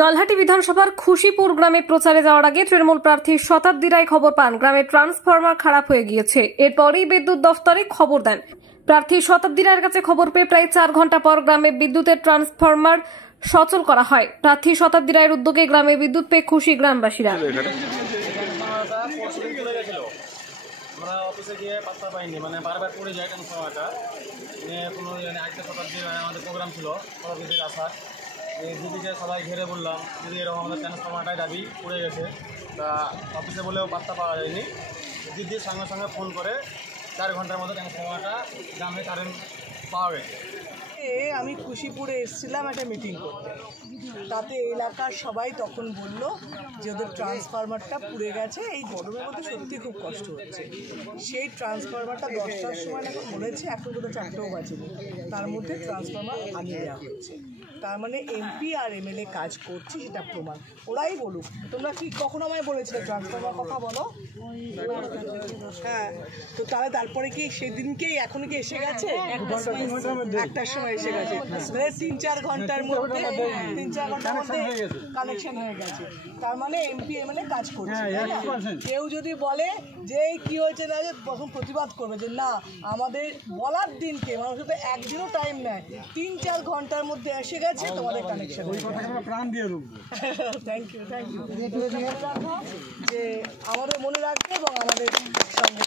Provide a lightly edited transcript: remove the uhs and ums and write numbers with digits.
নলহাটি বিধানসভার খুশিপুর গ্রামে প্রচারে যাওয়ার আগে তৃণমূল প্রার্থী শতাব্দী রায় খবর পান গ্রামে ট্রান্সফরমার খারাপ হয়ে গিয়েছে। এরপরই বিদ্যুৎ দফতরে খবর দেন। প্রার্থী শতাব্দী রায়ের কাছে খবর পেয়ে প্রায় 4 ঘন্টা পর গ্রামে বিদ্যুতের ট্রান্সফরমার সচল করা হয়। প্রার্থী শতাব্দী রায়ের উদ্যোগে গ্রামে বিদ্যুৎ পেয়ে খুশি গ্রামবাসীরা। আমরা অফিসে গিয়ে পাত্তা পাইনি, বারবার পড়ে যায় ট্রান্সফরমারটা কোনো একটা শতাব্দীর আমাদের প্রোগ্রাম ছিল শতাব্দীর আসার। দিদিকে সবাই ঘিরে বললাম দিদি এরকম আমাদের ট্রান্সফরমারটাই দাবি পড়ে গেছে, তা অফিসে বলেও পাত্তা পাওয়া যায়নি। দিদির সঙ্গে সঙ্গে ফোন করে 4 ঘন্টার মধ্যে ট্রান্সফরমারটা গ্রামে কারেন্ট পাওয়া গেছে। আমি খুশিপুরে এসেছিলাম একটা মিটিং করতে, তাতে এলাকার সবাই তখন বলল যে ওদের ট্রান্সফরমারটা পুড়ে গেছে, এই গরমের মধ্যে সত্যি খুব কষ্ট হচ্ছে। সেই ট্রান্সফরমারটা 10টার সময় এখন বলেছে, এখন বোধহয় 4টেও বাজেনি, তার মধ্যে ট্রান্সফরমার আনিয়ে দেওয়া হচ্ছে। তার মানে এমপি আর এমএলএ কাজ করছে, সেটা প্রমাণ। ওরাই বলুক, তোমরা কি কখনো আমায় বলেছিলে ট্রান্সফরমার কথা বলো? হ্যাঁ, তো তারপরে কি সেদিনকেই এখন কি এসে গেছে? 1টার সময় এসে গেছে, 3-4 ঘন্টার মধ্যে কানেকশন হয়ে গেছে। তার মানে এমপি এমএলএ কাজ করছে। কেউ যদি বলে যে কি হয়েছে না, তখন প্রতিবাদ করবে যে না, আমাদের বলার দিনকে মানুষের তো একদিনও টাইম নেয়, 3-4 ঘন্টার মধ্যে এসে গেছে তোমাদের কানেকশন। প্রাণ দিয়ে থ্যাংক ইউ যে আমাদের মনে রাখবে এবং আমাদের সঙ্গে